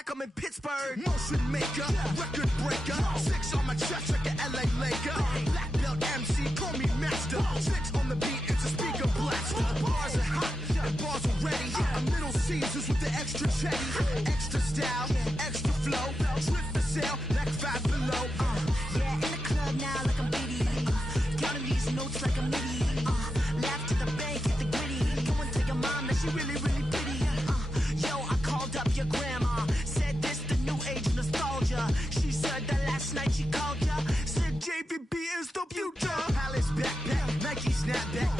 like I'm in Pittsburgh. Motion maker, record breaker. 6 on my chest like an LA Laker. Black belt MC, call me master. 6 on the beat, it's a speaker blaster. Bars are hot, and bars are ready. I'm Little Caesars with the extra chetty. Extra style, extra flow. Drip for sale, like 5 below. Yeah, in the club now like I'm Diddy. Counting these notes like I'm Nitty. Laugh to the bank, hit the gritty. Go and tell your mom that she really, really pretty. Yo, I called up your grandma. Said this the new age of nostalgia. She said that last night she called ya. Said JVB is the future. Palace backpack, Nike snapback.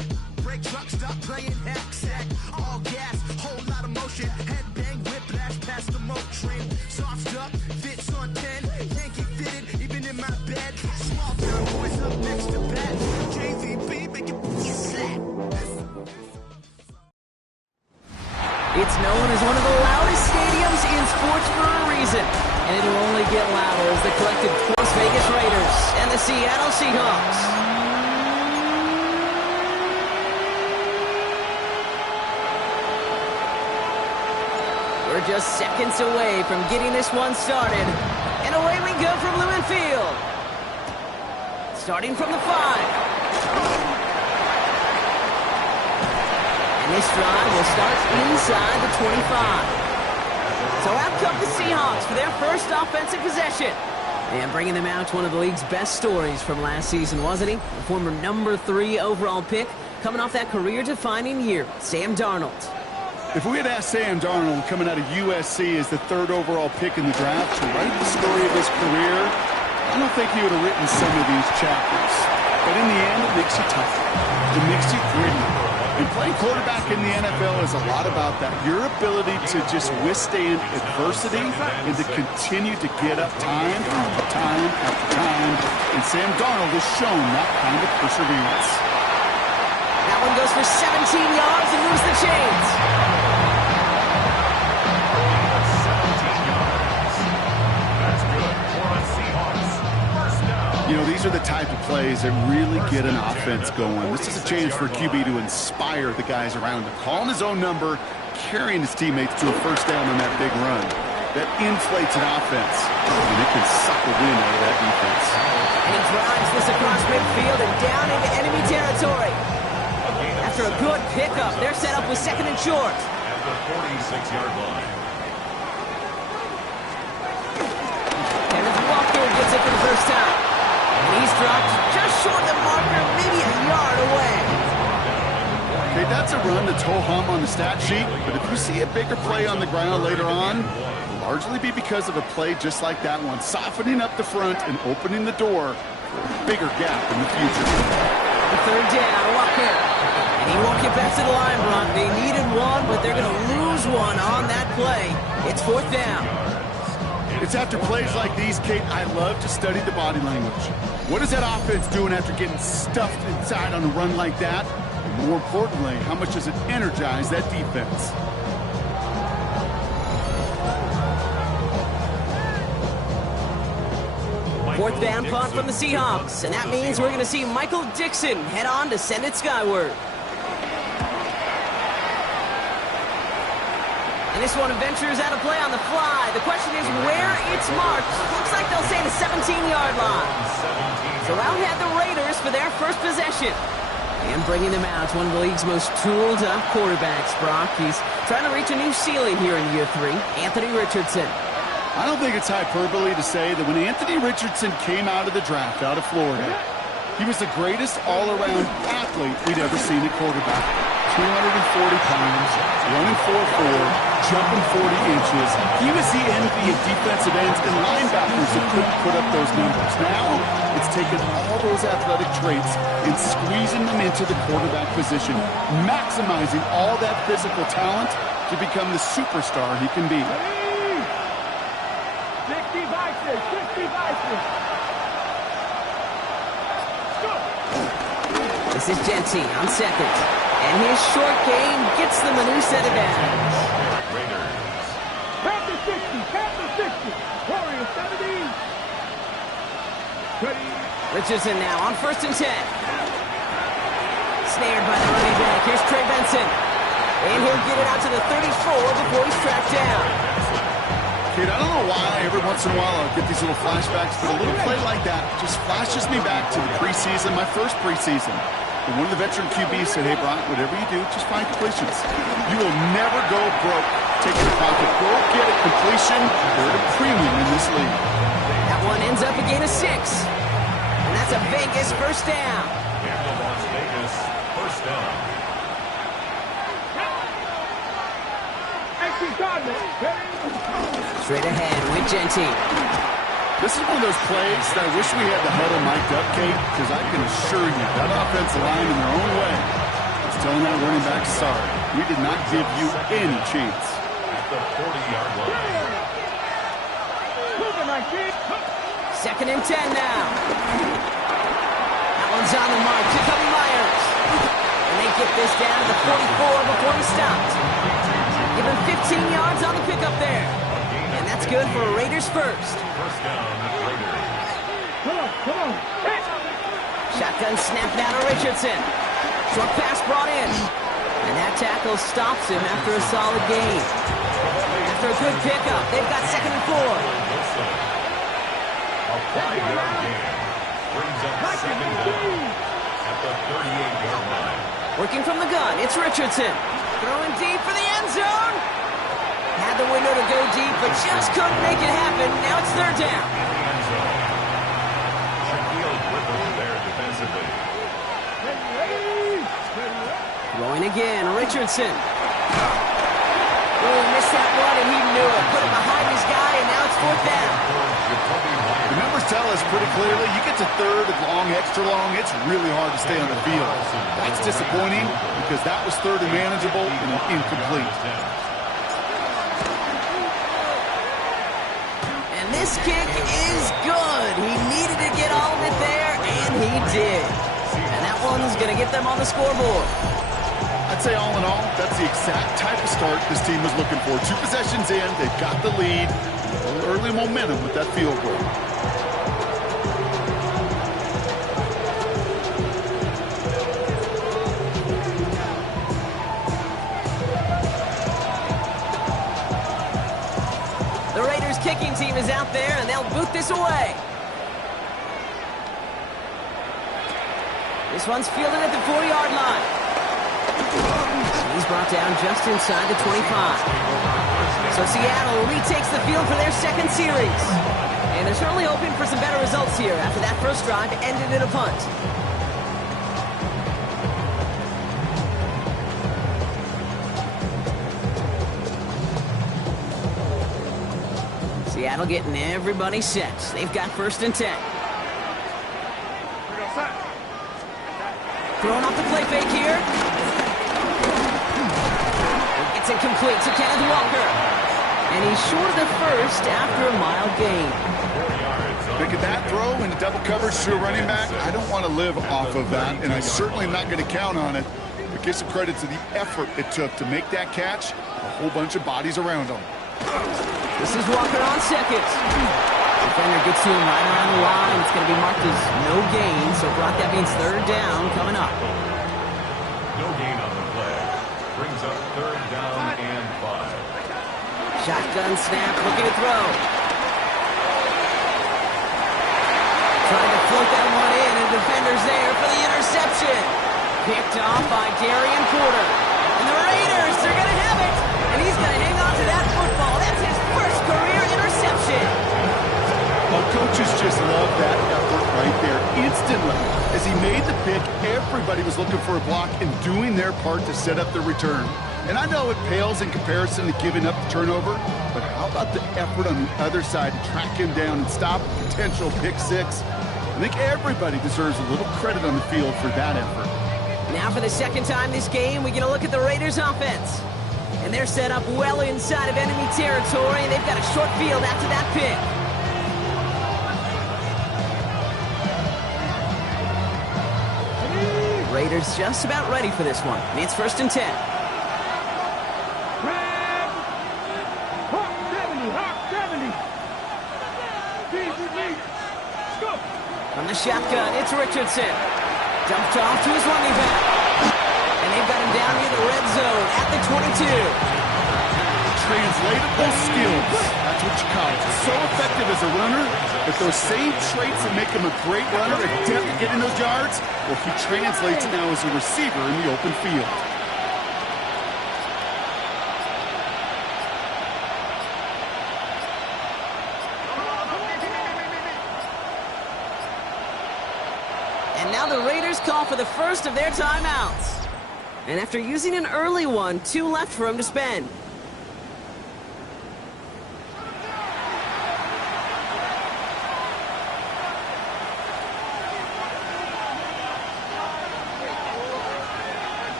Break truck, stop playing hack sack. All gas, whole lot of motion. Headbang, whiplash, past the moat train. Soft stuff, fits on 10. Yankee fitted, even in my bed. Small town boys up next to bed. JVB, make it slap. It's known as one of the loudest stadiums in sports for a reason. And it'll only get louder as the collective Las Vegas Raiders and the Seattle Seahawks. We're just seconds away from getting this one started. And away we go from Lumen Field. Starting from the 5. And this drive will start inside the 25. So out come the Seahawks for their first offensive possession. And bringing them out to one of the league's best stories from last season, wasn't he? The former number 3 overall pick, coming off that career-defining year, Sam Darnold. If we had asked Sam Darnold coming out of USC as the 3rd overall pick in the draft to write the story of his career, I don't think he would have written some of these chapters. But in the end, it makes you tougher. It makes you gritty. And playing quarterback in the NFL is a lot about that. Your ability to just withstand adversity and to continue to get up time after time after time. And Sam Darnold has shown that kind of perseverance. That one goes for 17 yards and moves the chains. You know, these are the type of plays that really get an offense going. This is a chance for a QB to inspire the guys around him. Calling his own number, carrying his teammates to a first down on that big run. That inflates an offense, and it can suck the wind out of that defense. And he drives this across midfield and down into enemy territory. After a good pickup, they're set up with 2nd and short. At the 46-yard line. Kenneth Walker gets it for the first time. And he's dropped just short of the marker, maybe a yard away. Okay, that's a run that's ho-hum on the stat sheet, but if you see a bigger play on the ground later on, it'll largely be because of a play just like that one, softening up the front and opening the door for a bigger gap in the future. The 3rd down, Walker. And he won't get back to the line, Brock. They needed one, but they're going to lose one on that play. It's 4th down. It's after plays like these, Kate, I love to study the body language. What is that offense doing after getting stuffed inside on a run like that? And more importantly, how much does it energize that defense? Fourth down punt from the Seahawks, and that means we're going to see Michael Dixon head on to send it skyward. And this one ventures out of play on the fly. The question is where it's marked. Looks like they'll say the 17-yard line. So out head the Raiders for their first possession. And bringing them out, one of the league's most tooled-up quarterbacks, Brock. He's trying to reach a new ceiling here in year 3. Anthony Richardson. I don't think it's hyperbole to say that when Anthony Richardson came out of the draft out of Florida, he was the greatest all-around athlete we'd ever seen at quarterback. 240 pounds, running 4.4, jumping 40 inches. He was the envy of defensive ends and linebackers that couldn't put up those numbers. Now, it's taken all those athletic traits and squeezing them into the quarterback position, maximizing all that physical talent to become the superstar he can be. 60 vices, 60 vices. This is Genty on 2nd. And his short game gets them a new set of downs. Panther 60, Warriors 70. Ready. Richardson now on 1st and 10. Snared by the running back. Here's Trey Benson. And he'll get it out to the 34 before he's tracked down. Kate, I don't know why every once in a while I'll get these little flashbacks, but a little play like that just flashes me back to the preseason, my first preseason. And one of the veteran QBs said, hey, Brian, whatever you do, just find completions. You will never go broke taking a pocket. Go get a completion. They're at a premium in this league. That one ends up a gain of 6. And that's a Vegas first down. And the Las Vegas first down. Straight ahead with Genty. This is one of those plays that I wish we had the huddle mic'd up, Kate, because I can assure you that offensive line in their own way is telling that running back, sorry, we did not give you any chance. At the 40-yard line. Second and 10 now. That one's on the mark. Jacoby Myers. And they get this down to the 44 before he stopped. Give him 15 yards on the pickup there. And that's good for a Raiders first. First down, Raiders. Come on. Shotgun snap down to Richardson. Short pass brought in. And that tackle stops him after a solid gain. After a good pickup, they've got second and 4. A 5-yard gain brings up second down at the 38-yard line. Working from the gun, it's Richardson. Throwing deep for the end zone. Had the window to go deep, but just couldn't make it happen. Now it's third down. In the end zone. Shaquille Griffin there defensively. Throwing again, Richardson. Oh, missed that one, and he knew it. Put it behind his guy, and now it's fourth down. The numbers tell us pretty clearly, you get to third and long, extra long, it's really hard to stay on the field. That's disappointing because that was third and manageable and an incomplete. And this kick is good. He needed to get all of it there, and he did. And that one's going to get them on the scoreboard. I'd say all in all, that's the exact type of start this team was looking for. 2 possessions in, they've got the lead. A little early momentum with that field goal. The Raiders kicking team is out there, and they'll boot this away. This one's fielded at the 4-yard line. He's brought down just inside the 25. So Seattle retakes the field for their second series. And they're certainly hoping for some better results here after that first drive ended in a punt. Seattle getting everybody set. They've got first and 10. Throwing off the play fake here. It's incomplete to Kenneth Walker. And he's short of the first after a mild gain. Making that throw into double coverage to a running back, I don't want to live off of that, and I certainly am not going to count on it. But give some credit to the effort it took to make that catch. A whole bunch of bodies around him. This is Walker on second. Defender gets to him right around the line. It's going to be marked as no gain, so Brock, that means third down coming up. No gain on the play. Brings up third down and 5. Shotgun snap, looking to throw. Trying to float that one in, and defender's there for the interception. Picked off by Darian Porter. And the Raiders, they're going to have it. And he's going to hang on to that football. That's his first career interception. Well, coaches just love that effort right there. Instantly, as he made the pick, everybody was looking for a block and doing their part to set up the return. And I know it pales in comparison to giving up the turnover, but how about the effort on the other side to track him down and stop a potential pick six? I think everybody deserves a little credit on the field for that effort. Now for the second time this game, we get a look at the Raiders offense. And they're set up well inside of enemy territory, and they've got a short field after that pick. Raiders just about ready for this one. And it's first and 10. From the shotgun, it's Richardson. Dumped off to his running back. And they've got him down near the red zone at the 22. Translatable skills. That's That's what you call it. So effective as a runner, but those same traits that make him a great runner, adept at getting those yards, well, he translates now as a receiver in the open field. And now the Raiders call for the first of their timeouts. And after using an early one, 2 left for him to spend.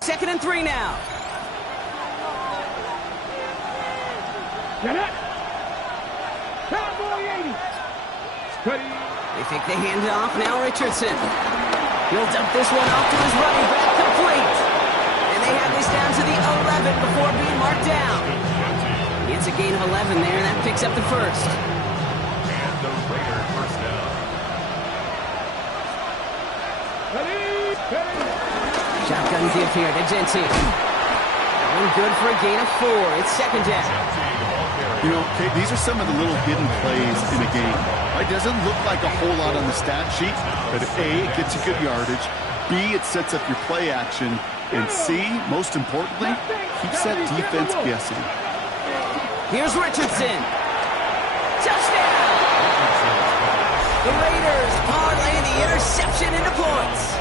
Second and 3 now. Get it. Cowboy 80. Steady. They take the handoff. Now Richardson. He'll dump this one off to his running back, complete. And they have this down to the 11 before being marked down. It's a gain of 11 there, and that picks up the first. And the Raiders first down. Shotgun give here to Genty. That one good for a gain of 4. It's second down. You know, Kate, these are some of the little hidden plays in a game. It doesn't look like a whole lot on the stat sheet, but A, it gets you good yardage. B, it sets up your play action. And C, most importantly, keeps that defense guessing. Here's Richardson. Touchdown! The Raiders parlay the interception into points.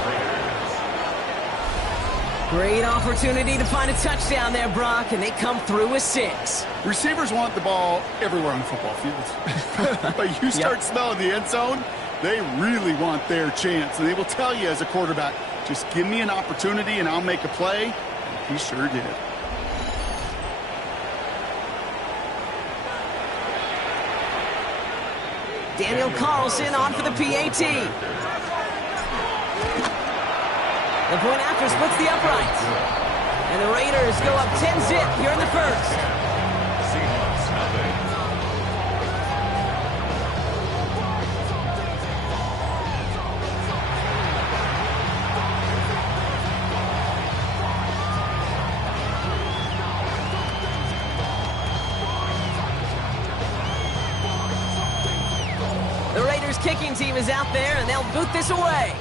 Great opportunity to find a touchdown there, Brock, and they come through with 6. Receivers want the ball everywhere on the football field. But you start smelling the end zone, they really want their chance. And they will tell you as a quarterback, just give me an opportunity and I'll make a play. And he sure did. Daniel Carlson on for the PAT. The point after splits the uprights. And the Raiders go up 10-zip here in the first. Seahawks, nothing. The Raiders kicking team is out there, and they'll boot this away.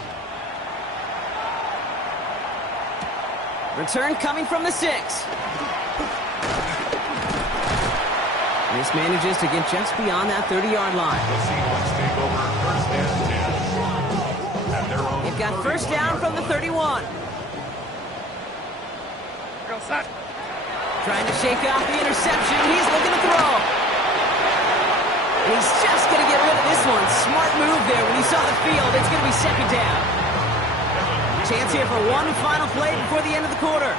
Return coming from the 6. This manages to get just beyond that 30-yard line. The Seahawks take over first and 10. At their own They've got first down from the 31. Trying to shake off the interception. He's looking to throw. He's just going to get rid of this one. Smart move there when he saw the field. It's going to be second down. Chance here for one final play before the end of the quarter.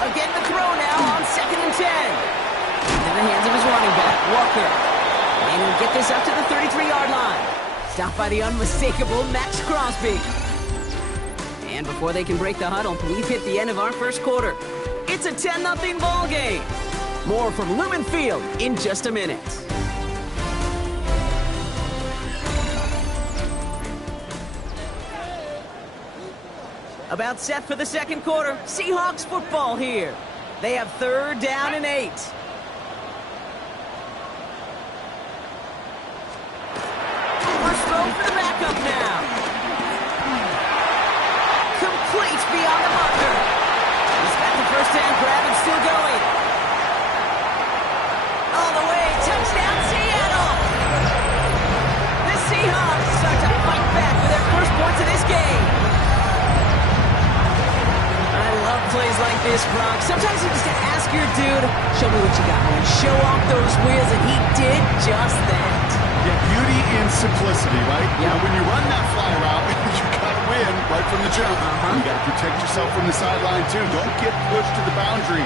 Again the throw now on second and 10. In the hands of his running back, Walker. And he'll get this up to the 33-yard line. Stopped by the unmistakable Max Crosby. And before they can break the huddle, we've hit the end of our first quarter. It's a 10-0 ball game. More from Lumen Field in just a minute. About set for the second quarter. Seahawks football here. They have third down and 8. First throw for the backup now. Complete beyond the marker. He's got the first down grab and still going. All the way. Touchdown, Seattle. The Seahawks start to fight back for their first points of this game. I love plays like this, Brock. Sometimes you just ask your dude, show me what you got, man. Show off those wheels, and he did just that. Yeah, beauty in simplicity, right? Yeah. When you run that fly route, you got to win right from the jump. You got to protect yourself from the sideline, too. Don't get pushed to the boundary.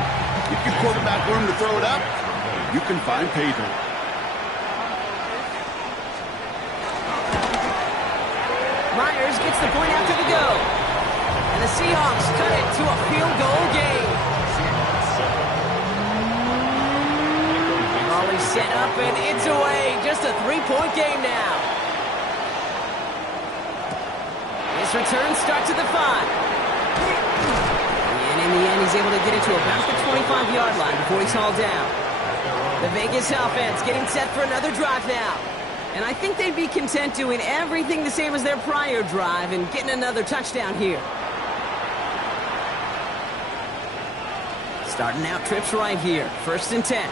Give your quarterback room to throw it up, you can find pay dirt. Myers gets the point after the go. And the Seahawks cut it to a field goal game. Molly set up and it's away. Just a 3-point game now. This return starts at the 5. And in the end, he's able to get it to about the 25-yard line before he's hauled down. The Vegas offense getting set for another drive now. And I think they'd be content doing everything the same as their prior drive and getting another touchdown here. Starting out trips right here. 1st and 10.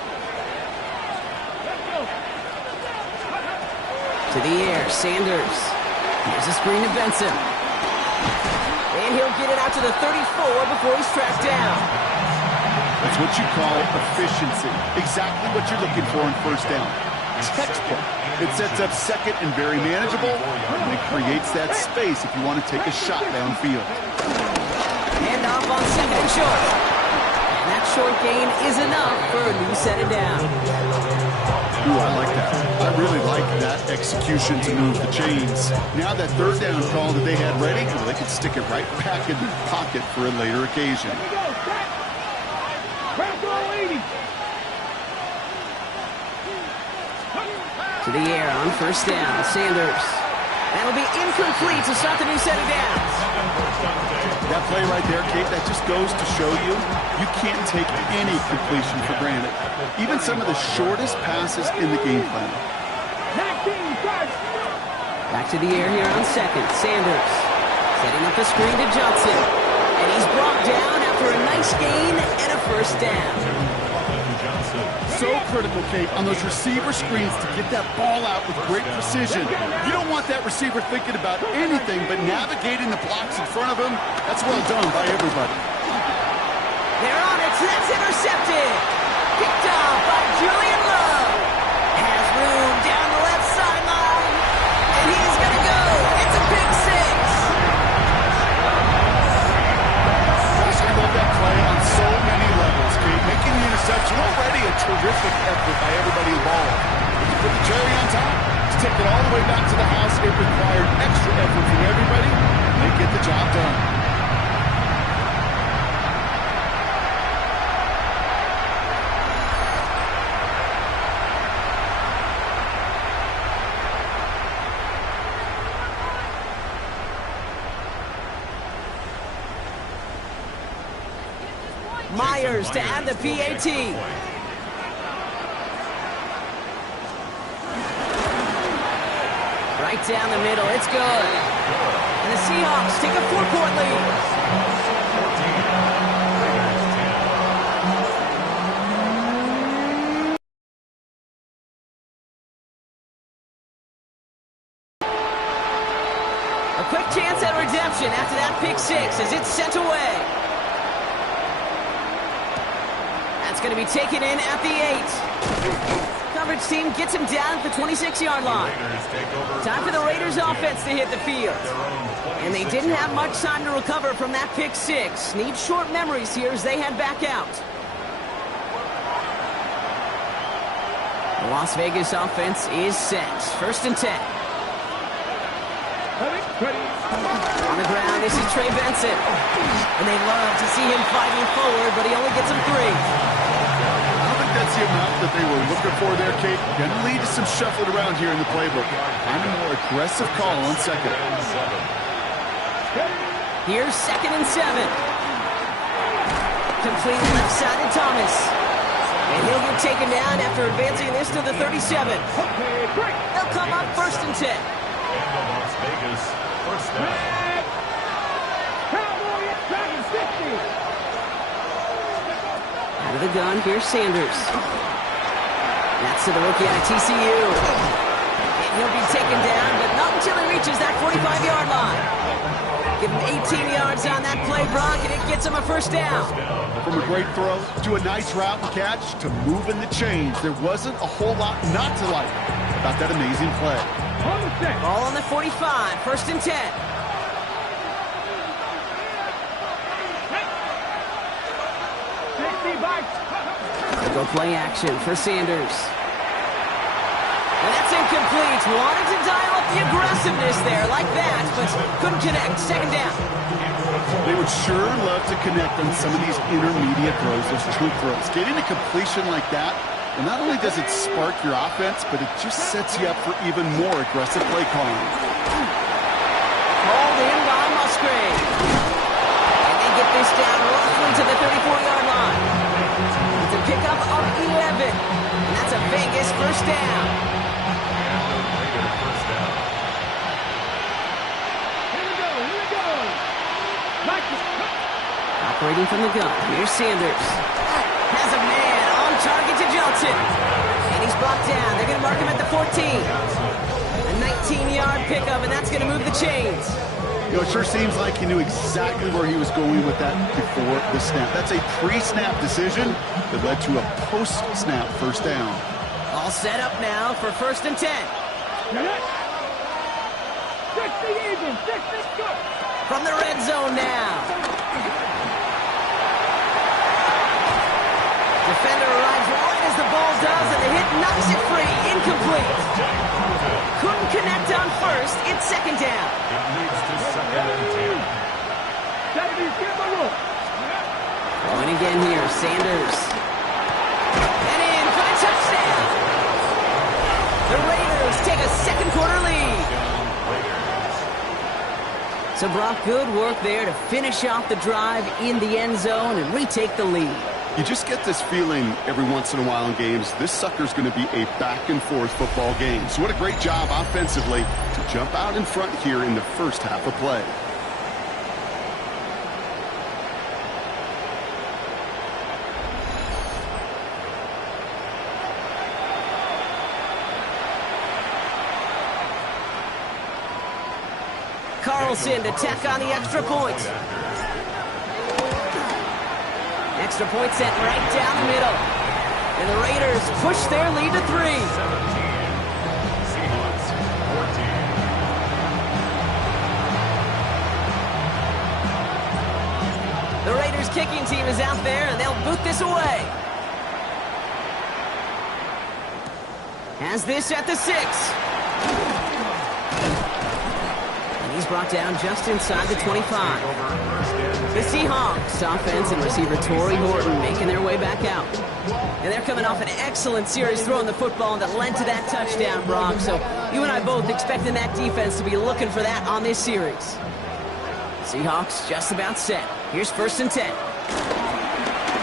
To the air, Sanders. Here's a screen to Benson. And he'll get it out to the 34 before he's tracked down. That's what you call efficiency. Exactly what you're looking for in 1st down. Textbook. It sets up 2nd and very manageable, and it creates that space if you want to take a shot downfield. Hand off on 2nd and short. And that short gain is enough for a new set of down. Ooh, I like that. I really like that execution to move the chains. Now that 3rd down call that they had ready, well, they could stick it right back in their pocket for a later occasion. To the air on 1st down, Sanders. That'll be incomplete to start the new set of downs. That play right there, Kate, that just goes to show you, you can't take any completion for granted. Even some of the shortest passes in the game plan. Back to the air here on 2nd, Sanders. Setting up the screen to Johnson. And he's brought down after a nice gain and a 1st down. So critical, Kate, on those receiver screens to get that ball out with great precision. You don't want that receiver thinking about anything but navigating the blocks in front of him. That's well done by everybody. They're on it, so that's intercepted. Picked off by Julian Love. Has room down the left sideline. And he's going to go. It's a big 6. I love that play on so many levels, Kate. Making the interception already a terrific effort by everybody involved. To put the cherry on top, to take it all the way back to the house, it required extra effort from everybody. They get the job done. Myers to add the PAT. Right down the middle, it's good. And the Seahawks take a 4-point lead. A quick chance at redemption after that pick 6 as it's sent away. That's going to be taken in at the 8. Coverage team gets him down at the 26-yard line. Time for the Raiders offense to hit the field. And they didn't have much time to recover from that pick 6. Need short memories here as they head back out. The Las Vegas offense is set. 1st and 10. On the ground, this is Trey Benson. And they love to see him fighting forward, but he only gets him 3. I don't think that's the amount that they were looking for there, Kate. Gonna lead to some shuffling around here in the playbook. And a more aggressive call on 2nd. Here's 2nd and 7. Complete left side to Thomas. And he'll get taken down after advancing this to the 37. They'll come up 1st and 10. Las Vegas, 1st down. Out of the gun, here's Sanders. That's to the rookie out of TCU. And he'll be taken down, but not until he reaches that 45-yard line. Give him 18 yards on that play, Brock, and it gets him a 1st down. From a great throw to a nice route and catch to moving the chains, there wasn't a whole lot not to like about that amazing play. Ball on the 45, 1st and 10. They'll go play action for Sanders. And that's incomplete. Wanted to dial up the aggressiveness there like that, but couldn't connect. Second down. They would sure love to connect on some of these intermediate throws, those true throws. Getting a completion like that, well, not only does it spark your offense, but it just sets you up for even more aggressive play calling. Called in by Musgrave. And they get this down roughly to the 34-yard line. It's a pickup of 11. And that's a Vegas first down. Operating from the gun, here's Sanders. Has a man on target to Johnson. And he's brought down. They're going to mark him at the 14. A 19-yard pickup, and that's going to move the chains. You know, it sure seems like he knew exactly where he was going with that before the snap. That's a pre-snap decision that led to a post-snap first down. All set up now for 1st and 10. 60 even, 60 good. From the red zone now. Defender arrives right as the ball does, and the hit knocks it free. Incomplete. Couldn't connect on first. It's second down. It leads to 2nd and 10. Going again here, Sanders. And in for the touchdown. The Raiders take a second quarter lead. So Brock, good work there to finish off the drive in the end zone and retake the lead. You just get this feeling every once in a while in games, this sucker's going to be a back-and-forth football game. So what a great job offensively to jump out in front here in the first half of play. Carlson to tack on the extra point. Extra point set right down the middle. And the Raiders push their lead to 3. 17. Seahawks 14. The Raiders kicking team is out there, and they'll boot this away. Has this at the 6. And he's brought down just inside the 25. The Seahawks offense and receiver Torrey Horton making their way back out. And they're coming off an excellent series throwing the football that led to that touchdown, Brock. So you and I both expecting that defense to be looking for that on this series. Seahawks just about set. Here's 1st and 10.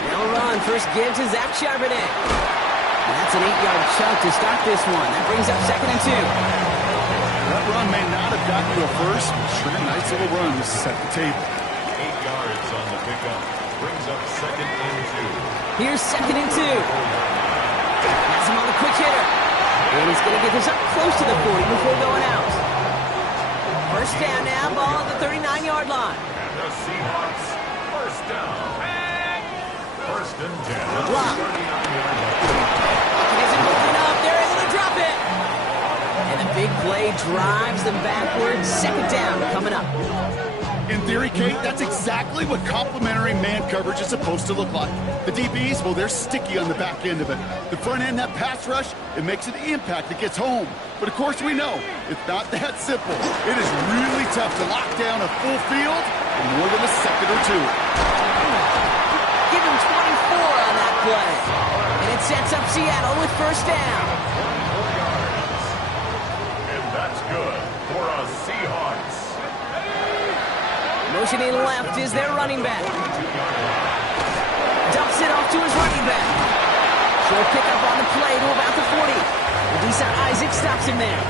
They'll run. First give to Zach Charbonnet. And that's an 8-yard chunk to start this one. That brings up 2nd and 2. That run may not have gotten you a first, but sure, nice little run to set the table. 8 yards on the pickup. Brings up 2nd and 2. Here's 2nd and 2. Has him on the quick hitter. And he's going to get this up close to the 40 before going out. First down now, ball at the 39-yard line. And the Seahawks first down. 1st and 10. Block. He isn't moving up. They're able to drop it. And the big play drives them backwards. 2nd down coming up. In theory, Kate, that's exactly what complementary man coverage is supposed to look like. The DBs, well, they're sticky on the back end of it. The front end, that pass rush, it makes an impact that gets home. But of course we know, it's not that simple. It is really tough to lock down a full field in more than a second or two. Give him 24 on that play. And it sets up Seattle with first down. 4 yards. And that's good for a Seahawks. Motioning left is their running back. Dumps it off to his running back. Short pickup on the play to about the 40. Adisa Isaac stops him there.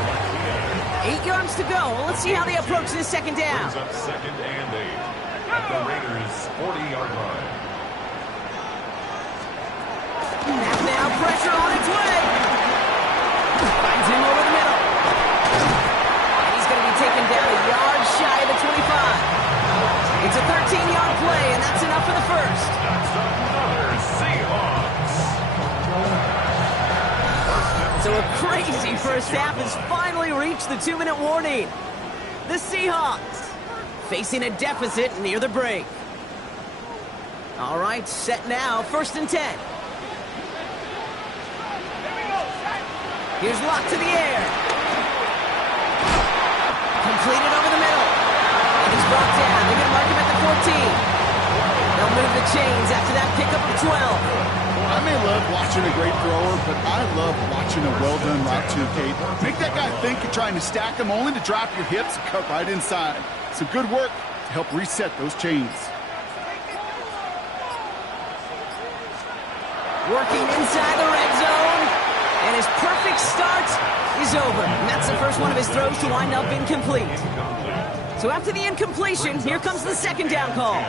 8 yards to go. Well, let's see how they approach this 2nd down. Brings up 2nd and 8 at the Raiders' 40-yard line. Snap now, pressure on its way. Finds him over the middle. And he's going to be taken down a yard shy of the 25. It's a 13-yard play, and that's enough for the first. That's another Seahawks. So a crazy first half has finally reached the 2-minute warning. The Seahawks facing a deficit near the break. All right, set now, 1st and 10. Here's Locke to the air. Completed over the middle. And he's brought down. They're going to mark him at the 14. They'll move the chains after that pickup of 12. I may love watching a great thrower, but I love watching a well-done route too, Kate. Make that guy think you're trying to stack him only to drop your hips and cut right inside. So good work to help reset those chains. Working inside the red zone. And his perfect start is over. And that's the first one of his throws to wind up incomplete. So after the incompletion, here comes the second down call.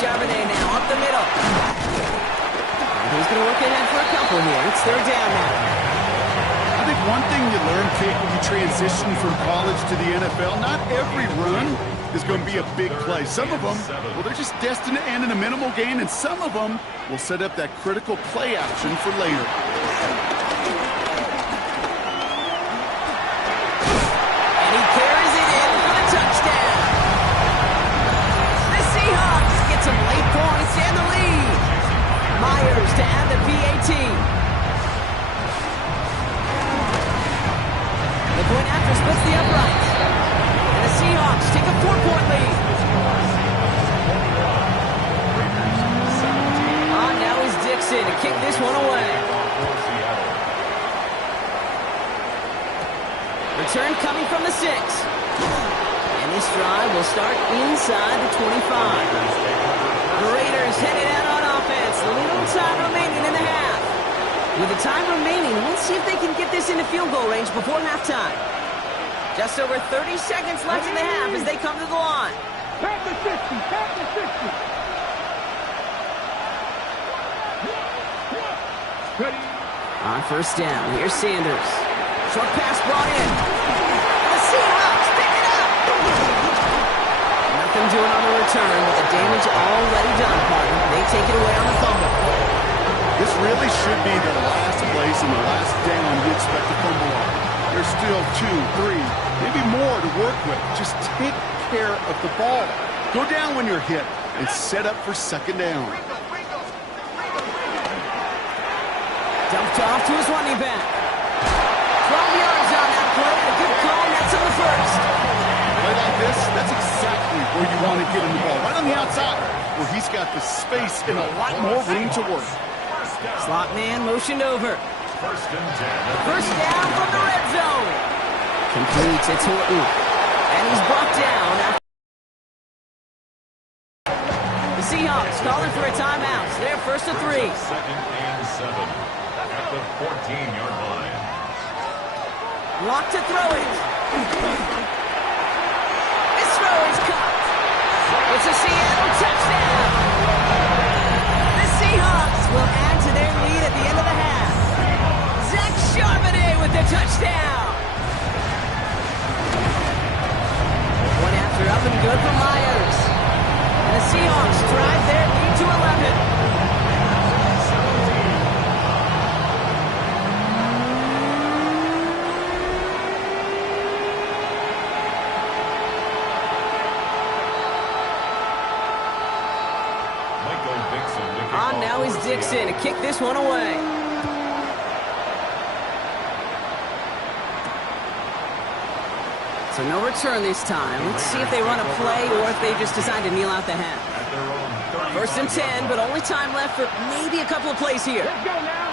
Charbonnet now up the middle. And he's going to look ahead for a couple here. It's third down now. I think one thing you learn, Kate, when you transition from college to the NFL, not every run is going to be a big play. Some of them, well, they're just destined to end in a minimal gain, and some of them will set up that critical play action for later. And he carries it in for the touchdown. The Seahawks get some late points and the lead. Myers to add the PAT. The point after splits the uprights. And the Seahawks take a 4-point lead. Now is Dixon to kick this one away. Return coming from the 6. And this drive will start inside the 25. The Raiders headed out on offense. Little time remaining in the half. With the time remaining, let's see if they can get this into field goal range before halftime. Just over 30 seconds left in the half as they come to the line. Pass the 60, pass the 60. Ready. On first down, here's Sanders. Short pass brought in. The Seahawks pick it up. Nothing doing on the return, but the damage already done, partner. They take it away on the fumble. This really should be the last place and the last down you expect to fumble on. There's still 2, 3, maybe more to work with. Just take care of the ball. Go down when you're hit and set up for second down. Dumped off to his running back. 12 yards on that play. A good call, and that's on the first. Play like this, that's exactly where you want to get him the ball. Right on the outside, where he's got the space and a lot more room to work. Slot man motioned over. First and 10. First down from the red zone. Completes it to Horton. And he's brought down after. The Seahawks calling for a timeout. So they're first and 3. Second and 7 at the 14-yard line. Locke to throw it. This throw is caught. It's a Seattle touchdown. The Seahawks will add to their lead at the end of the half. Zach Charbonnet with the touchdown. One after up and good for Myers. And the Seahawks drive their lead to 11. Now is Dixon to kick this one away. So no return this time. Let's see if they run a play or if they just decide to kneel out the half. First and 10, but only time left for maybe a couple of plays here. Let's go now.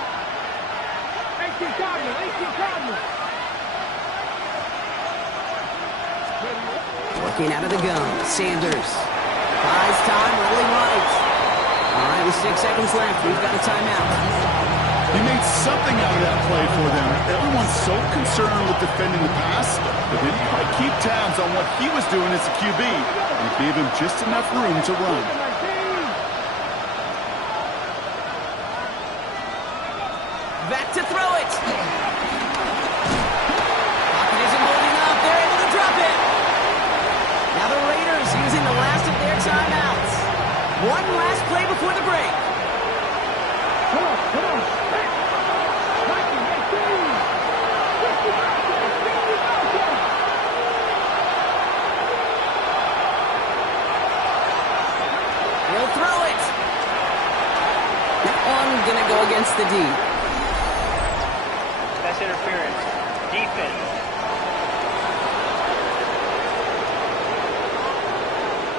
18 Cardinal, 18 Cardinal. Working out of the gun, Sanders. Buys time, rolling right. All right, with 6 seconds left, we've got a timeout. He made something out of that play for them. Everyone's so concerned with defending the pass, but they didn't quite keep tabs on what he was doing as a QB. And gave him just enough room to run. Back to throw it. Pocket isn't holding up. They're able to drop it. Now the Raiders using the last of their timeouts. One last play before the break. Come on, come on. He'll throw it. That one gonna go against the the D. That's interference. Defense.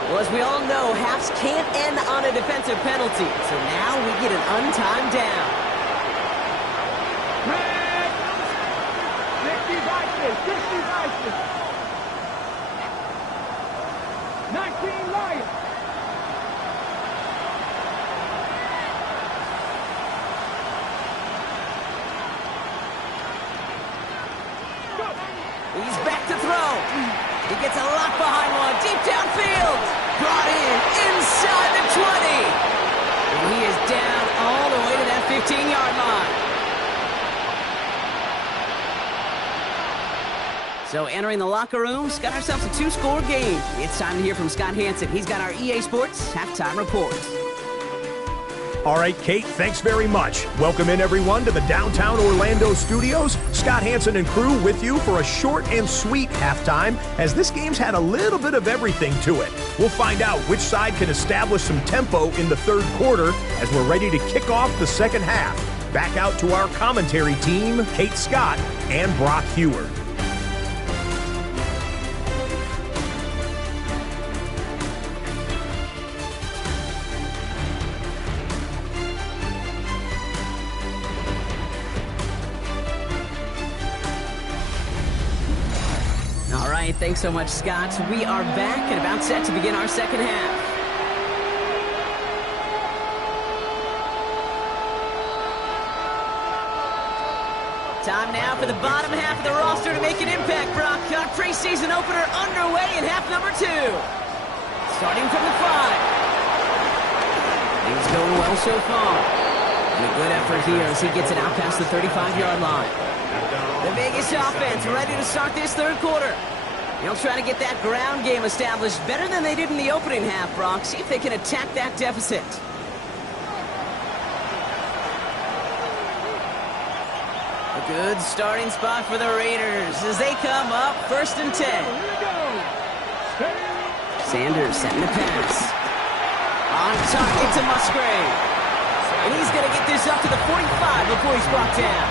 Well, as we all know, halves can't end on a defensive penalty. So now we get an untimed down. Red! 60 vices! 60 vices! 19 Lions! He's back to throw. He gets a lot behind one. Deep downfield. Brought in inside the 20. And he is down all the way to that 15-yard line. So entering the locker room, got ourselves a 2-score game. It's time to hear from Scott Hanson. He's got our EA Sports halftime report. All right, Kate, thanks very much. Welcome in, everyone, to the downtown Orlando studios. Scott Hanson and crew with you for a short and sweet halftime, as this game's had a little bit of everything to it. We'll find out which side can establish some tempo in the third quarter as we're ready to kick off the second half. Back out to our commentary team, Kate Scott and Brock Heward. Thanks so much, Scott. We are back and about set to begin our second half. Time now for the bottom half of the roster to make an impact, Brock. Our preseason opener underway in half number 2. Starting from the 5. Things going well so far. And a good effort here as he gets it out past the 35-yard line. The Vegas offense ready to start this third quarter. They'll try to get that ground game established better than they did in the opening half, Brock. See if they can attack that deficit. A good starting spot for the Raiders as they come up 1st and 10. Sanders setting the pass. On target to Musgrave. And he's going to get this up to the 45 before he's brought down.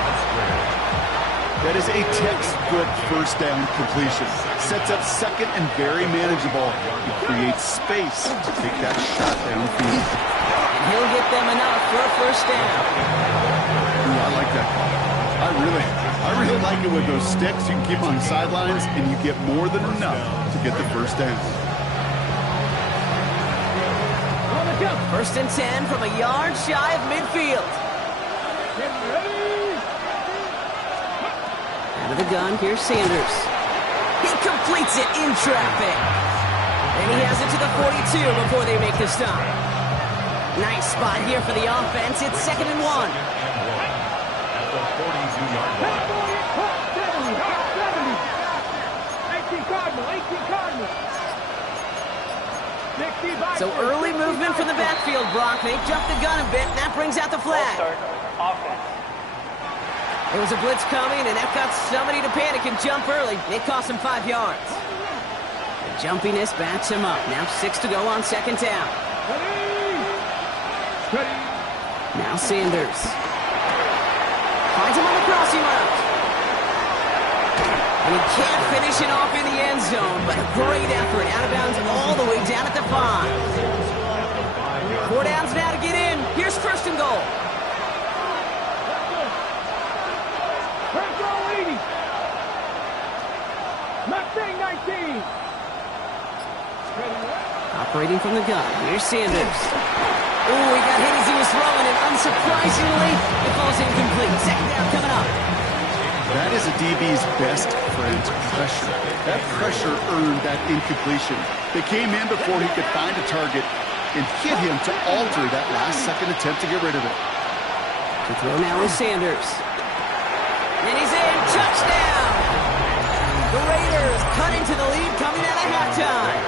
That is a textbook first down completion. Sets up second and very manageable. He creates space to take that shot downfield. And he'll get them enough for a first down. Ooh, I like that call. I really like it with those sticks. You can keep on the sidelines, and you get more than enough to get the first down. 1st and 10 from a yard shy of midfield. Out of the gun, here's Sanders. He completes it in traffic. And he has it to the 42 before they make the stop. Nice spot here for the offense. It's 2nd and 1. At the 42-yard line. 18 Cardinals. So early movement from the backfield, Brock. They jumped the gun a bit, and that brings out the flag. Start offense. There was a blitz coming, and that got somebody to panic and jump early. It cost him 5 yards. The jumpiness backs him up. Now 6 to go on 2nd down. Now Sanders. Finds him on the crossing route. And he can't finish it off in the end zone, but a great effort. Out of bounds all the way down at the 5. 4 downs now to get in. Here's 1st and goal. Mustang 19. Operating from the gun. Here's Sanders. Oh, he got hit as he was throwing, and unsurprisingly, it falls incomplete. 2nd down coming up. That is a DB's best friend, pressure. That pressure earned that incompletion. They came in before he could find a target and hit him to alter that last-second attempt to get rid of it. To throw now is Sanders. And he's in. Touchdown! The Raiders cut into the lead coming out of halftime.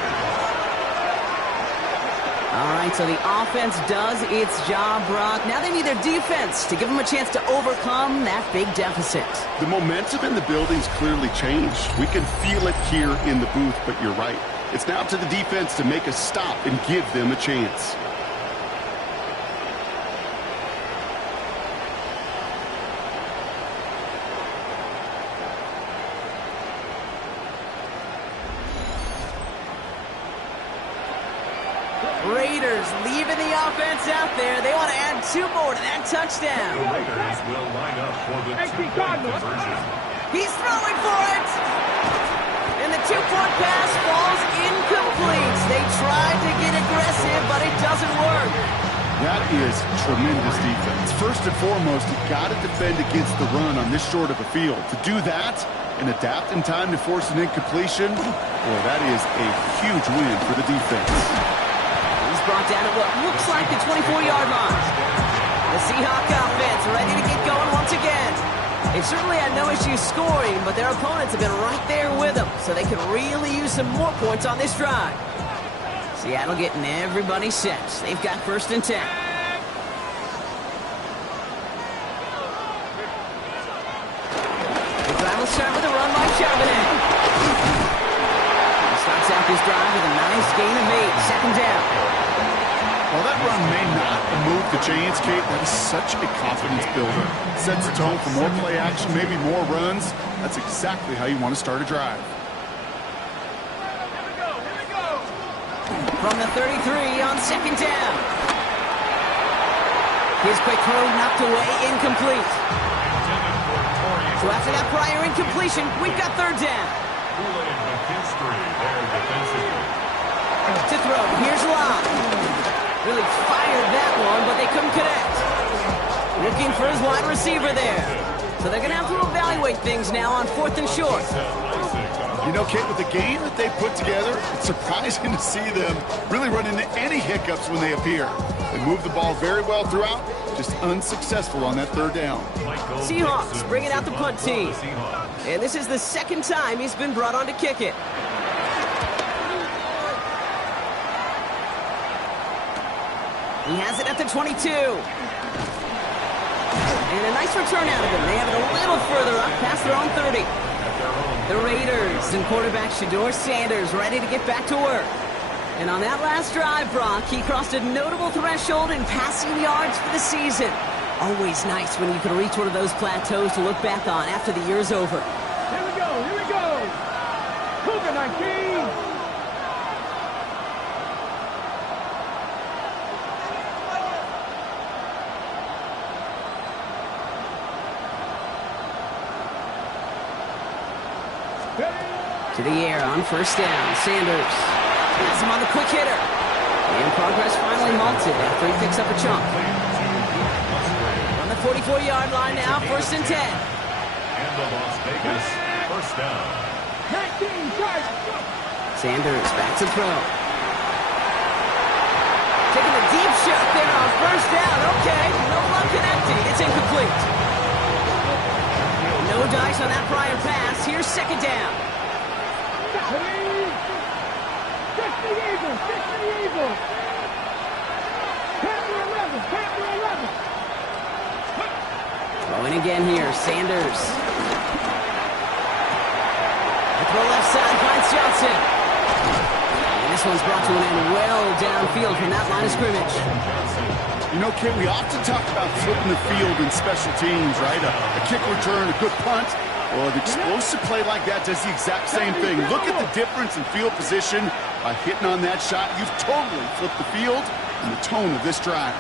All right, so the offense does its job, Brock. Now they need their defense to give them a chance to overcome that big deficit. The momentum in the building's clearly changed. We can feel it here in the booth, but you're right. It's now up to the defense to make a stop and give them a chance. Raiders leaving the offense out there. They want to add 2 more to that The touchdown. Raiders will line up for the two-point conversion. He's throwing for it. And the 2-point pass falls incomplete. They tried to get aggressive, but it doesn't work. That is tremendous defense. First and foremost, you've got to defend against the run on this short of a field. To do that and adapt in time to force an incompletion, well, that is a huge win for the defense. He's brought down at what looks like the 24-yard line. The Seahawk offense ready to get going once again. They've certainly had no issues scoring, but their opponents have been right there with them, so they could really use some more points on this drive. Seattle getting everybody set. They've got 1st and 10. The drive will start with a run by Charbonnet. He starts out this drive with a nice gain of 8. 2nd down. While that run may not move the chains, Kate, that is such a confidence builder. Sets the tone for more play action, maybe more runs. That's exactly how you want to start a drive. From the 33 on 2nd down. His quick throw knocked away, incomplete. So after that prior incompletion, we've got 3rd down. Kool-Aid with history there defensively. To throw, here's Locke. Really fired that one, but they couldn't connect. Looking for his wide receiver there. So they're going to have to evaluate things now on 4th and short. You know, Kate, with the game that they put together, it's surprising to see them really run into any hiccups when they appear. They move the ball very well throughout, just unsuccessful on that 3rd down. Seahawks bringing out the punt team. And this is the 2nd time he's been brought on to kick it. He has it at the 22. And a nice return out of him. They have it a little further up past their own 30. The Raiders and quarterback Shedeur Sanders ready to get back to work. And on that last drive, Brock, he crossed a notable threshold in passing yards for the season. Always nice when you can reach one of those plateaus to look back on after the year's over. Here we go, here we go. Cougar 19. To the air on 1st down. Sanders has him on the quick hitter. And progress finally halted after he picks up a chunk. On the 44-yard line now, 1st and 10. And the Las Vegas 1st down. 19, charge. Sanders back to throw. Taking a deep shot there on 1st down. Okay, no one connecting. It's incomplete. No dice on that prior pass. Here's 2nd down. 60 Eagles, 60 Eagles. Panther 11, Panther 11. Throwing again here, Sanders. The throw left side finds Johnson. And this one's brought to an end well downfield from that line of scrimmage. You know, Kate, we often talk about flipping the field in special teams, right? A kick return, a good punt. Well, an explosive play like that does the exact same thing. Look at the difference in field position. By hitting on that shot, you've totally flipped the field and the tone of this drive.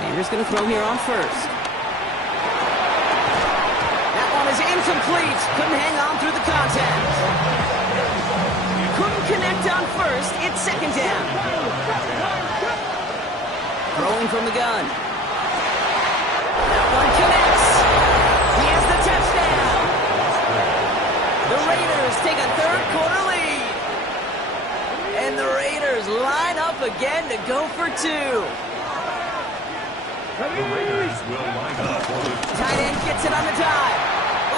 Sanders going to throw here on 1st. That one is incomplete. Couldn't hang on through the contact. Couldn't connect on 1st. It's 2nd down. Throwing from the gun. That one connects. He has the touchdown. The Raiders take a 3rd quarter lead. And the Raiders line up again to go for 2. The Raiders will line up for the Tight end gets it on the dive.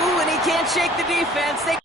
Ooh, and he can't shake the defense. They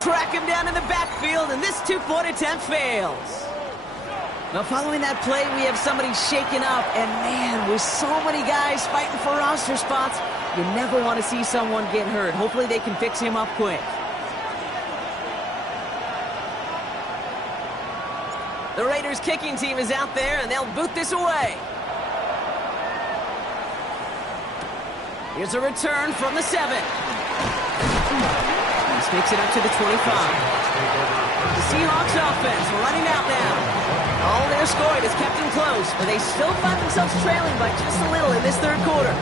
Track him down in the backfield, and this two-point attempt fails. Now, following that play, we have somebody shaken up, and man, with so many guys fighting for roster spots, you never want to see someone get hurt. Hopefully they can fix him up quick. The Raiders kicking team is out there, and they'll boot this away. Here's a return from the 7. This makes it up to the 25. The Seahawks offense running out now. All they're scoring has kept them close, but they still find themselves trailing by just a little in this third quarter.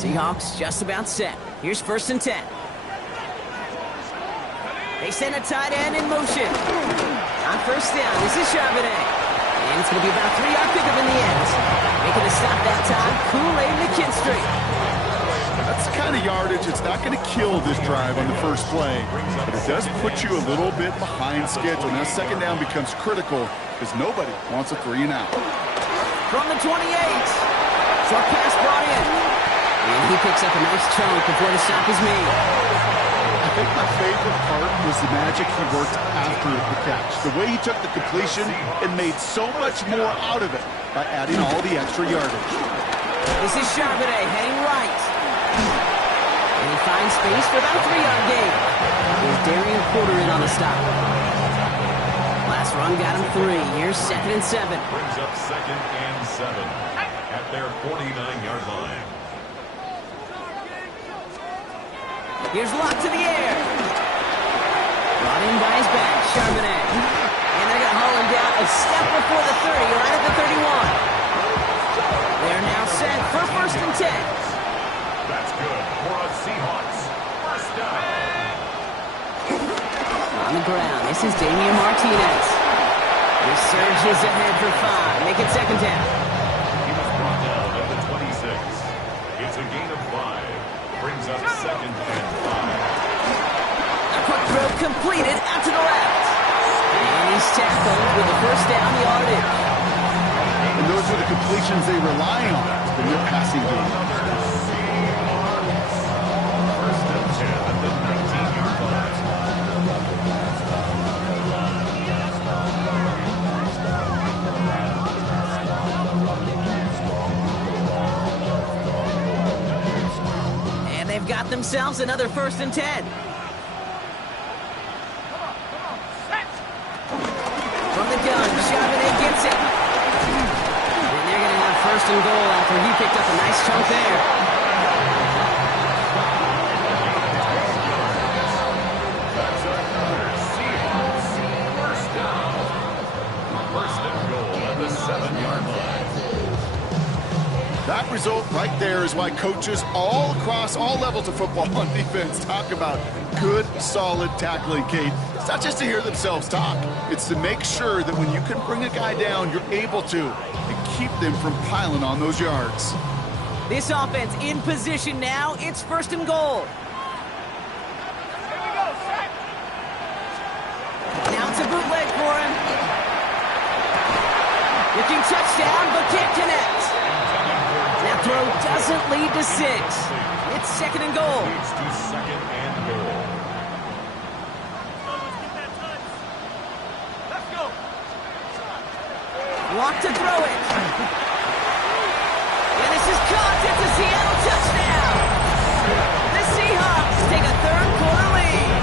Seahawks just about set. Here's 1st and 10. They send a tight end in motion. On 1st down, this is Charbonnet. And it's going to be about a 3-yard pickup in the end. Making the stop that time, Kool-Aid McKinstry. That's the kind of yardage it's not going to kill this drive on the first play, but it does put you a little bit behind schedule. Now 2nd down becomes critical because nobody wants a 3 and out. From the 28, short pass brought in. And he picks up a nice chunk before the stop is made. I think my favorite part was the magic he worked after the catch. The way he took the completion and made so much more out of it by adding all the extra yardage. This is Charbonnet heading right. And he finds space for about a 3-yard gain. Here's Darian Porter in on the stop. Last run got him 3. Here's 2nd and 7. Brings up 2nd and 7 at their 49-yard line. Here's Locke to the air. Brought in by his back, Charbonnet. And they're going to haul him down a step before the 30, right at the 31. They're now set for 1st and 10. That's good for a Seahawks. 1st down. On the ground, this is Damian Martinez. He surges ahead for 5. Make it 2nd down. He was brought down at the 26. It's a gain of 5. Brings up 2nd and 5. A quick throw completed out to the left. And he's tackled with the 1st down yardage. And those are the completions they rely on in their passing game. 1st and 10 at the 19-yard line. They've got themselves another 1st and 10. From the gun, Charbonnet gets it. And they're going to have 1st and goal after he picked up a nice chunk there. That's another Seahawks 1st down. 1st and goal at the 7-yard line. That result right there is why coaches all across all levels of football on defense talk about good, solid tackling, Kate. It's not just to hear themselves talk. It's to make sure that when you can bring a guy down, you're able to and keep them from piling on those yards. This offense in position now. It's 1st and goal. Now it's a bootleg for him. Looking touchdown, but can't connect. That throw doesn't lead to 6. It's 2nd and goal. Leads to 2nd and goal. Let's go. Locke to throw it. And this is caught. It's a Seattle touchdown. The Seahawks take a third quarter lead.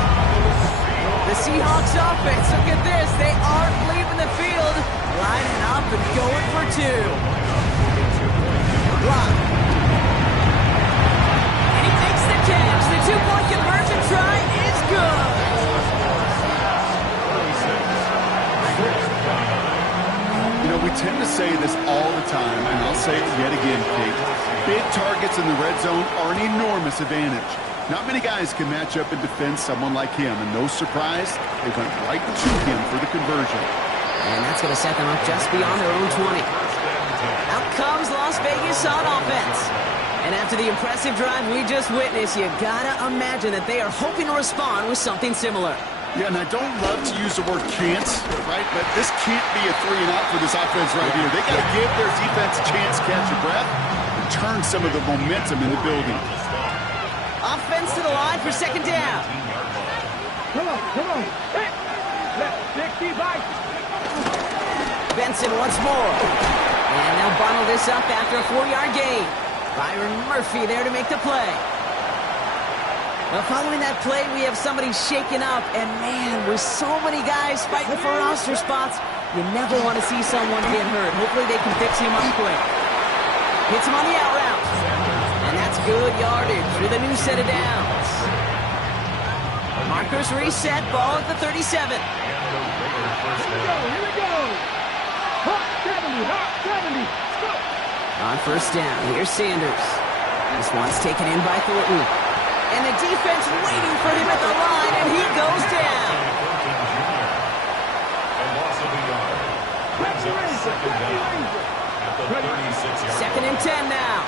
The Seahawks offense, look at this. They aren't leaving the field. Lining up and going for 2. Locke. And he makes the catch. The 2-point conversion try is good. You know, we tend to say this all the time, and I'll say it yet again, Kate. Big targets in the red zone are an enormous advantage. Not many guys can match up and defend someone like him, and no surprise, they went right to him for the conversion. And that's going to set them up just beyond their own 20. Out comes Las Vegas on offense. And after the impressive drive we just witnessed, you gotta imagine that they are hoping to respond with something similar. Yeah, and I don't love to use the word can't, right? But this can't be a 3-and-out for this offense right here. They got to give their defense a chance to catch a breath and turn some of the momentum in the building. Offense to the line for second down. Come on. Hey, left 60, right. Benson once more. And they'll bundle this up after a 4-yard gain. Byron Murphy there to make the play. Well, following that play, we have somebody shaken up. And, man, with so many guys fighting for roster spots, you never want to see someone get hurt. Hopefully they can fix him up quick. Hits him on the out route. And that's good yardage with a new set of downs. Markers reset, ball at the 37. Here we go. Hot 70. Go. On first down, here's Sanders. This one's taken in by Thornton. And the defense waiting for him at the line, and he goes down. A loss of a yard. Brings up second down at the 36-yard. Second and 10 now.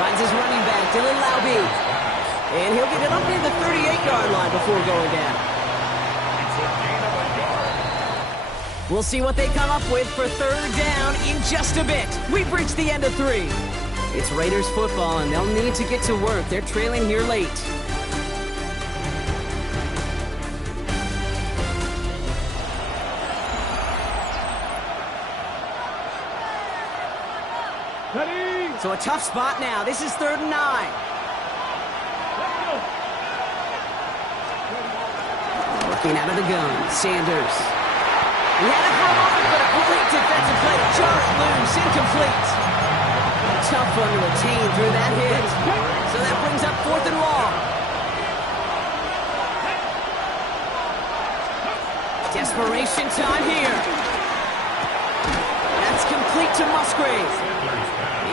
Finds his running back, Dylan Laube. And he'll get it up near the 38-yard line before going down. It's a gain of a yard. We'll see what they come up with for third down in just a bit. We've reached the end of 3. It's Raiders football, and they'll need to get to work. They're trailing here late. Ready. So a tough spot now. This is 3rd and 9. Let's go. Working out of the gun, Sanders. He had it for a moment, but a great defensive play to jar it loose, incomplete. Tough one to retain through that hit. So that brings up 4th and long. Desperation time here. That's complete to Musgrave.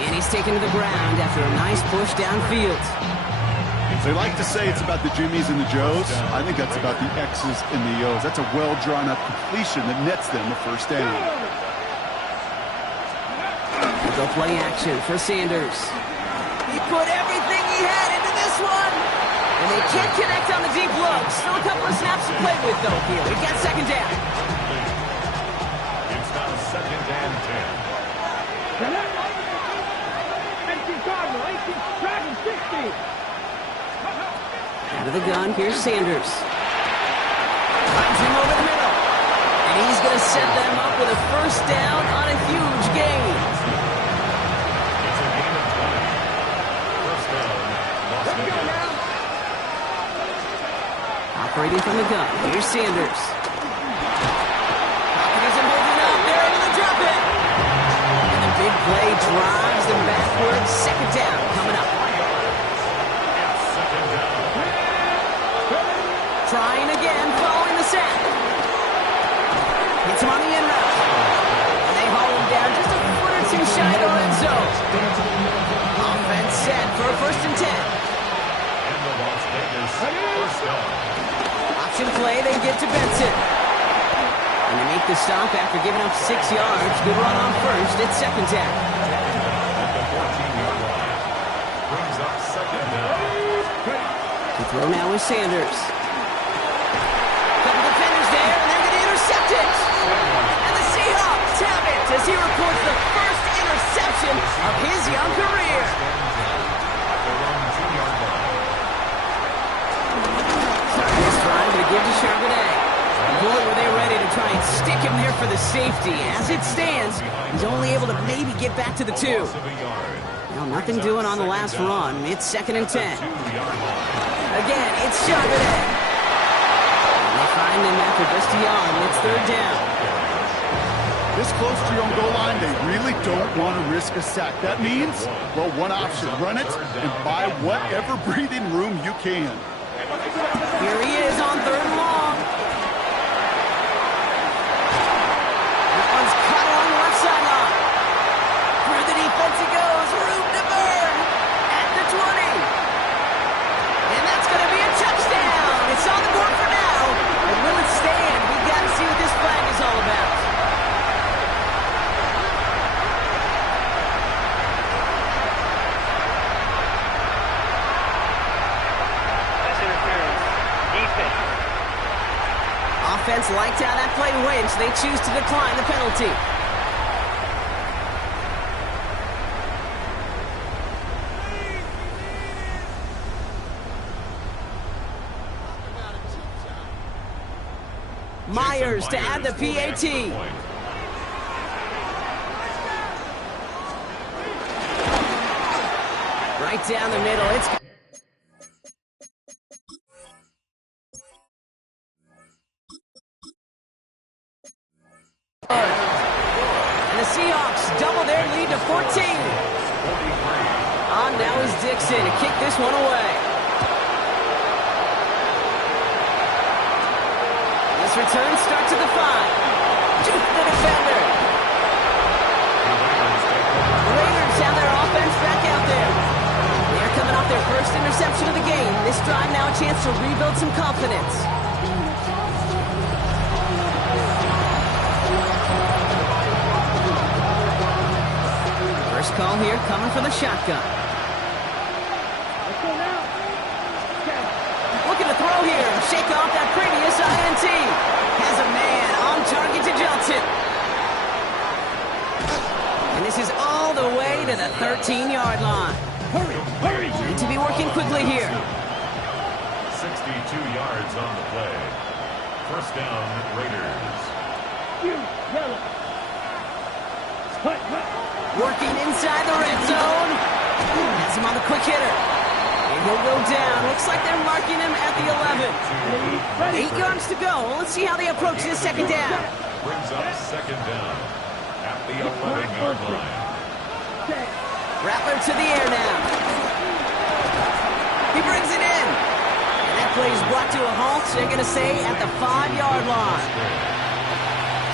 And he's taken to the ground after a nice push downfield. They like to say it's about the Jimmies and the Joes. I think that's about the X's and the O's. That's a well-drawn-up completion that nets them a first down. They'll go play action for Sanders. He put everything he had into this one. And they can't connect on the deep look. Still a couple of snaps to play with, though, here. We've got second down. It's now second and 10. Empty Cardinal, 18, Dragon 60. Out of the gun, here's Sanders. Finds him over the middle. And he's going to set them up with a first down on a huge gain. It's a gain of 20. First down, Las Vegas. Operating from the gun, here's Sanders. Pocket isn't holding up. They're able to drop it. And the big play drives them backwards. Second down coming up. Trying again, following the sack. Hits him on the end route. And they haul him down just a foot or two shy of the red zone. Offense set for a 1st and 10. And the Las Vegas first down. Option play, they give to Benson. And they make the stop after giving up 6 yards. Good run on first. It's second down. At the 14-yard line. Brings up second down. To throw now is Sanders. Couple defenders there, and they're going to intercept it. And the Seahawks have it as he reports the first interception of his young career. Around 2-yard line. Starting this drive, going to give to Charbonnet. Boy, were they ready to try and stick him there for the safety. As it stands, he's only able to maybe get back to the 2. Loss of a yard. Well, nothing doing on the last run. It's second and 10. 2-yard line. Again, it's Charbonnet. And they find him after just a yard. It's third down. This close to your own goal line, they really don't want to risk a sack. That means, well, one option, run it and buy whatever breathing room you can. Here he is on 3rd and long. That one's cut along the left sideline. Through the defense he goes. Room to burn at the 20. And defense liked how that play went, so they choose to decline the penalty. Myers to add the PAT. Right down the middle. It's and the Seahawks double their lead to 14. On now is Dixon to kick this one away. This return starts at the 5. Juke the defender. The Raiders have their offense back out there. They're coming off their first interception of the game. This drive now a chance to rebuild some confidence. First call here coming from the shotgun. Looking to throw here and shake off that previous INT. Has a man on target to Johnson. And this is all the way to the 13-yard line. Hurry! Need to be working quickly here. 62 yards on the play. First down, Raiders. Working inside the red zone. Has him on the quick hitter. And he'll go down. Looks like they're marking him at the 11. 8 yards to go. Let's see how they approach this second down. Brings up second down at the 11-yard line. Rattler to the air now. He brings it in. And that play is brought to a halt, so they're going to say at the 5-yard line.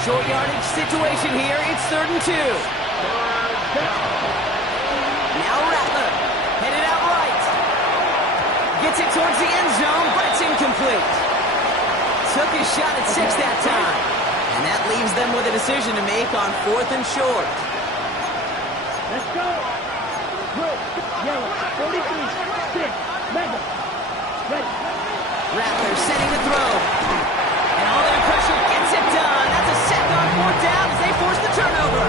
Short yardage situation here. It's 3rd and 2. Now Rattler. Headed out right. Gets it towards the end zone, but it's incomplete. Took his shot at 6 that time. And that leaves them with a decision to make on 4th and short. Let's go! Red, yellow, 43, 6, mega. Ready. Rattler setting the throw. And all that pressure gets it done. That's a set on 4th down as they force the turnover.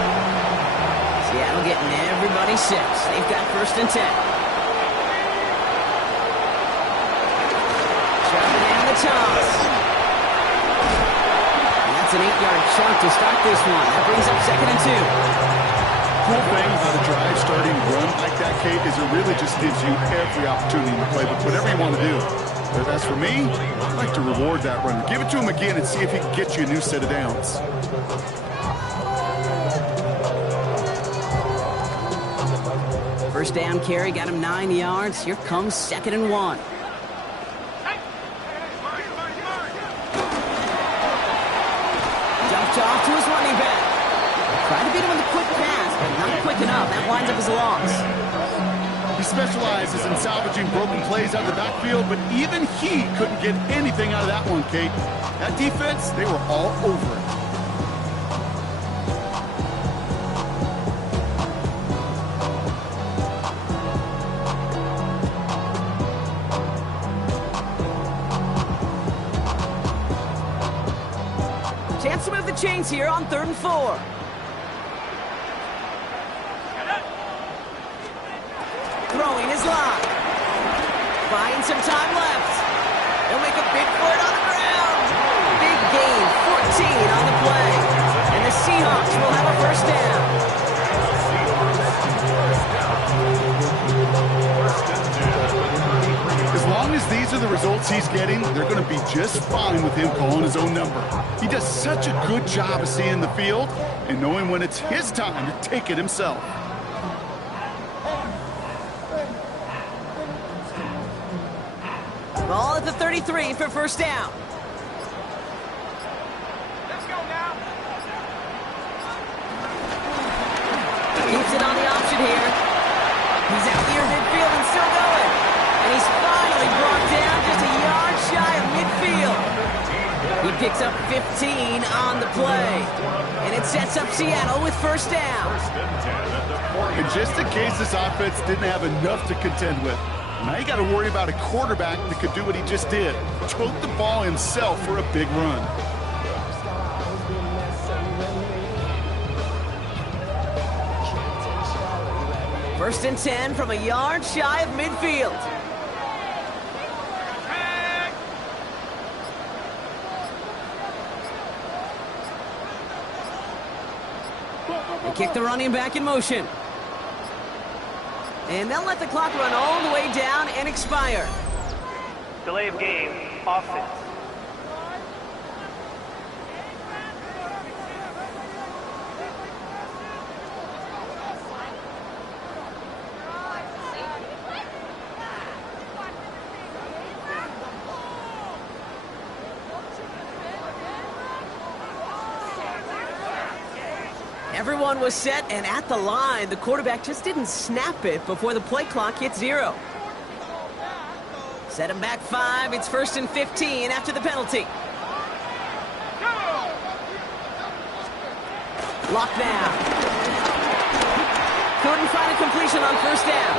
Seattle getting everybody set. They've got 1st and 10. Shoving down the toss. And that's an 8-yard chunk to start this one. That brings up 2nd and 2. Cool thing about a drive starting run like that, Kate, is it really just gives you every opportunity to play with whatever you want to do. But as for me, I'd like to reward that runner. Give it to him again and see if he can get you a new set of downs. First down carry got him 9 yards. Here comes 2nd and 1. Dumped off to his running back. Tried to beat him with a quick pass, but not quick enough. That winds up as a loss. He specializes in salvaging broken plays out of the backfield, but even he couldn't get anything out of that one, Kate. That defense, they were all over it. Chance to move the chains here on 3rd and 4. Throwing his lock. Buying some time left. They'll make a big play on the ground. Big gain, 14 on the play. And the Seahawks will have a 1st down. As long as these are the results he's getting, they're going to be just fine with him calling his own number. He does such a good job of seeing the field and knowing when it's his time to take it himself. Ball at the 33 for 1st down. Let's go now. Keeps it on the option here. He's out near midfield and still going. And he's finally brought down just a yard shy of midfield. He picks up 15 on the play. And it sets up Seattle with 1st down. And just in case this offense didn't have enough to contend with, now you got to worry about a quarterback that could do what he just did. Tote the ball himself for a big run. First and 10 from a yard shy of midfield. They kick the running back in motion. And they'll let the clock run all the way down and expire. Delay of game, offense. Everyone was set and at the line. The quarterback just didn't snap it before the play clock hit 0. Set him back 5. It's first and 15 after the penalty. Lock down. Couldn't find a completion on first down.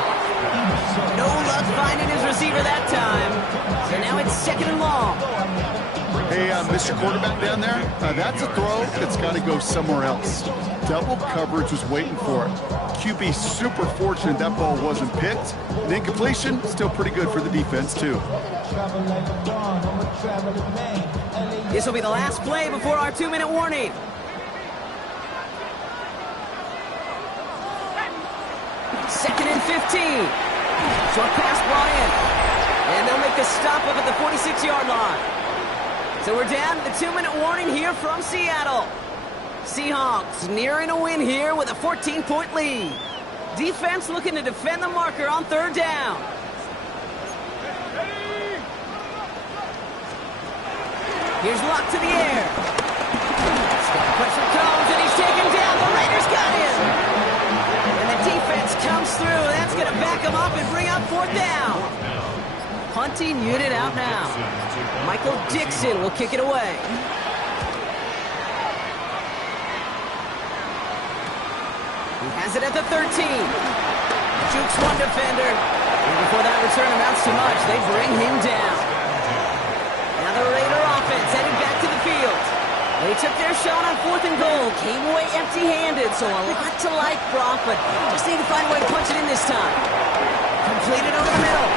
No luck finding his receiver that time. So now it's second and long. Hey, Mr. Quarterback down there, that's a throw that's got to go somewhere else. Double coverage was waiting for it. QB super fortunate that ball wasn't picked. And incompletion, still pretty good for the defense, too. This will be the last play before our 2-minute warning. Second and 15. Short pass brought in. And they'll make the stop up at the 46-yard line. So we're down to the 2-minute warning here from Seattle. Seahawks nearing a win here with a 14-point lead. Defense looking to defend the marker on third down. Here's Luck to the air. Pressure comes and he's taken down. The Raiders got him. And the defense comes through. That's going to back him up and bring up fourth down. Punting unit out now. Michael Dixon will kick it away. He has it at the 13. Jukes one defender. And before that return amounts to much, they bring him down. Now the Raider offense heading back to the field. They took their shot on 4th and goal. Came away empty-handed, so a lot to like, Brock, but just need to find a way to punch it in this time. Completed over the middle.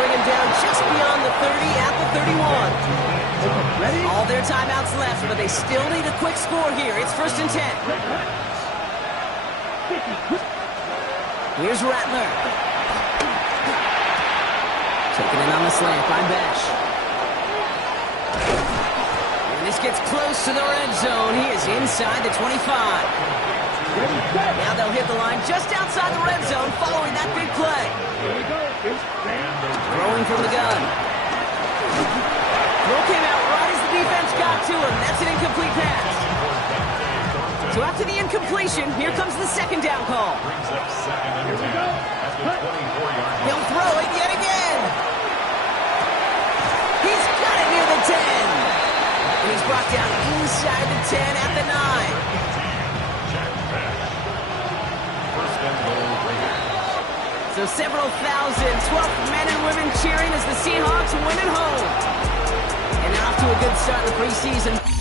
Bring him down just beyond the 30 at the 31. Ready? All their timeouts left, but they still need a quick score here. It's first and 10. Here's Rattler. Taking it on the slant by Besh. And this gets close to the red zone. He is inside the 25. Now they'll hit the line just outside the red zone following that big play. Throwing from the gun. Throw came out right as the defense got to him. That's an incomplete pass. So after the incompletion, here comes the second down call. He'll throw it yet again. He's got it near the 10. And he's brought down inside the 10 at the 9. So several thousand 12th men and women cheering as the Seahawks win at home. And they're off to a good start in the preseason.